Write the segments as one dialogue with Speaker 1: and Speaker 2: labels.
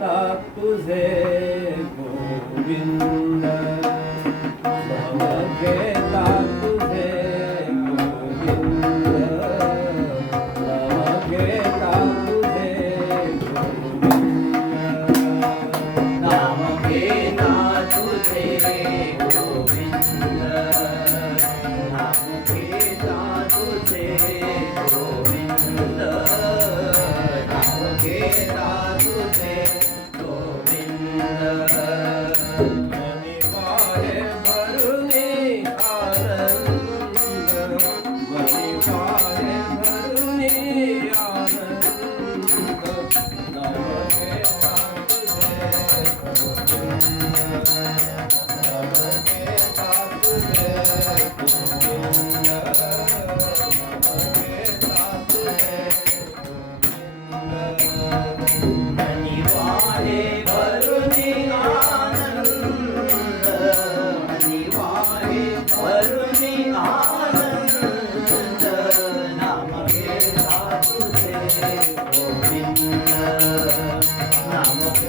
Speaker 1: tak tuze govinda bhavage tak tuze govinda tak tuze govinda
Speaker 2: tak tuze govinda tak tuze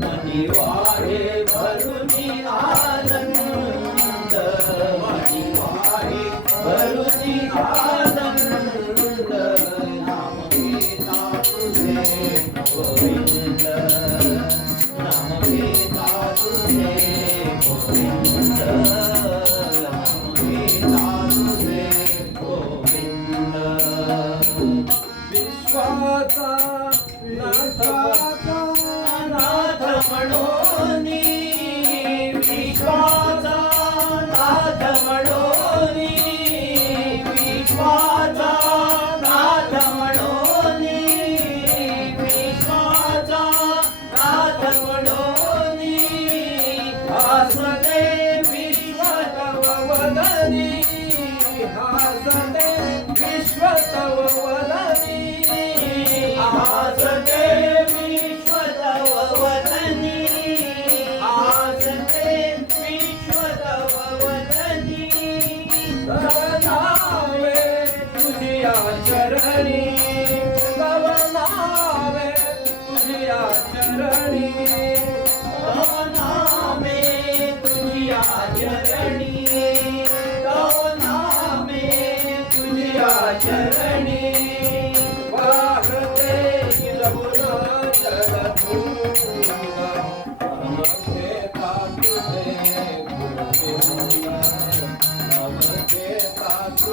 Speaker 2: 何を Cosmo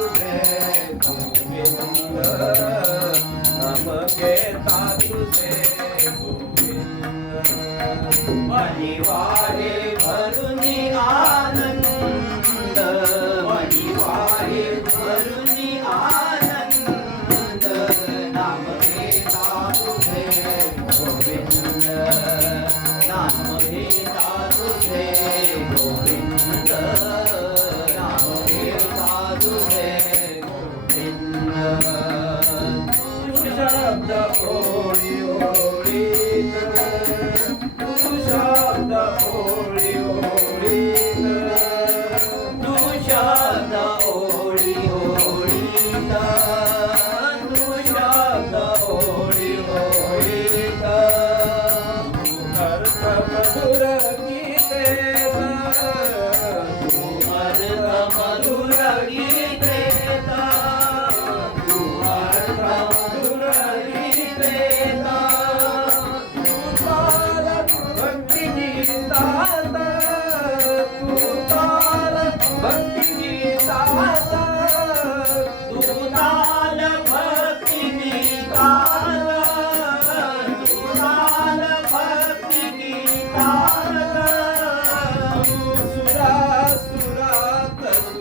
Speaker 1: तुझे गोविंद नाम घेता तुझे
Speaker 2: आनंद मणिवारे भरून आनंद नाम घेता तुझे गोविंद. नाम घेता